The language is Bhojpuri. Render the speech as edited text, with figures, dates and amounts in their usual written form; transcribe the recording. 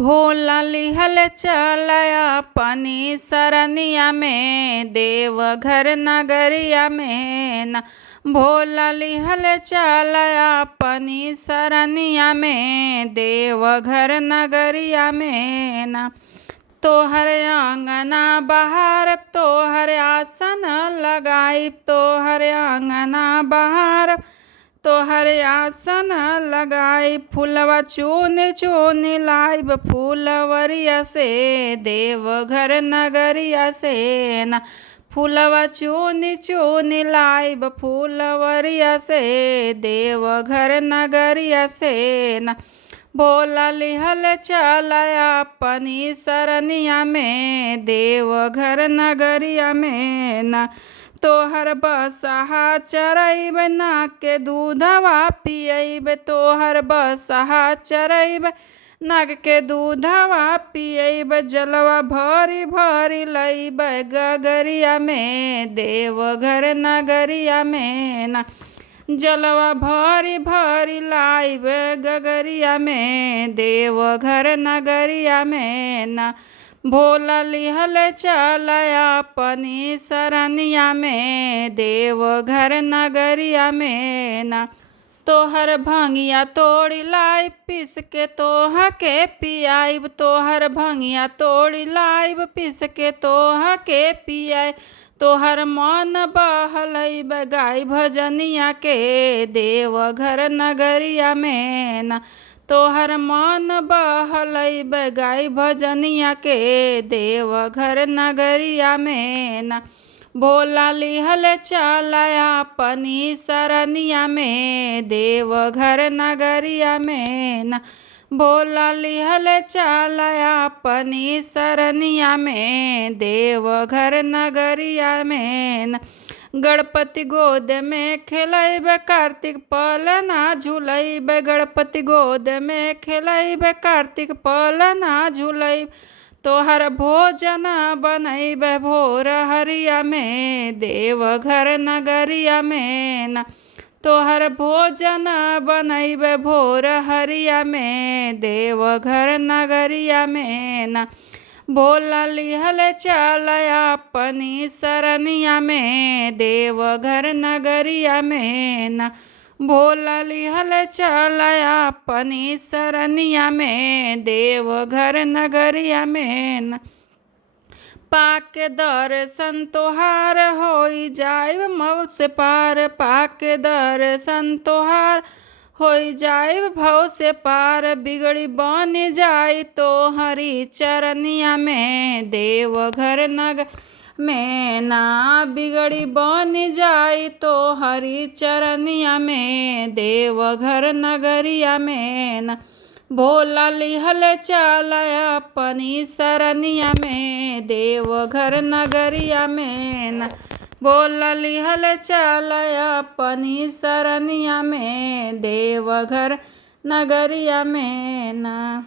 भोला लिहल चलया अपनी सरनिया में, देवघर नगरिया में ना। भोला लिहल चलया अपनी सरनिया में, देवघर नगरिया में ना। तोहर आंगना बहार तोहर आसन लगाई, तोहर आंगना बहार तोहर आसन लगाई। फूलवा चुन चुन लाइब फूलवरिया से, देवघर नगरिया से ना। फूलवा चुन चुन लाइब फूलवरिया से, देवघर नगरिया से ना। भोला लिहल चलया अपनी सरनिया में, देवघर नगरिया में ना। तोहर बसहा चरैब ना के दूधवा पियब, तोहर बसहा चरैब नाग के दूधवा पियब। जलवा भरी भरी लैब गगरिया में, देवघर नगरिया में ना। जलवा भरी भरी लाइब गगरिया में, देवघर नगरिया में ना। भोला लिहल चलया अपनी सरनिया में, देवघर नगरिया में ना। तोहर भंगिया तोड़ी लाइब पीस के तोहा के पियाइब, तोहर भंगिया तोड़ी लाइब पीस के तोहा के पियाइब। तोहर मन बहलैब गाई भजनिया के, देवघर नगरिया में ना। तोहर मन बहलैब गाई भजनिया के, देवघर नगरिया में ना। भोला लिहल चलया अपनी सरनिया में, देवघर नगरिया में ना। भोला लिहल चलया अपनी सरनिया में, देवघर नगरिया में ना। गणपति गोद में खेलैब कार्तिक पलना झूलैब, गणपति गोद में खेलैब कार्तिक पलना झूलैब। तोहर भोजन बनैब भोर हरिया में, देवघर नगरिया में ना। तोहर भोजन बनैब भोर हरिया में, देवघर नगरिया में ना। भोला लिहल चलया अपनी सरनिया में, देवघर नगरिया में ना। भोला लिहल चलया अपनी सरनिया में, देवघर नगरिया में ना। पाके दर्शन तोहार होई जाइब मौ से पार, पाके दर्शन तोहार होई जाइब भव से पार। बिगड़ी बन जाई तोहरी चरनिया में, देवघर नगर में ना। बिगड़ी बन जाई तोहरी चरनिया में, देवघर नगरिया में ना। भोला लिहल चलया अपनी सरनिया में, देवघर नगरिया में ना। भोला लिहल चलया अपनी सरनिया में, देवघर नगरिया में ना।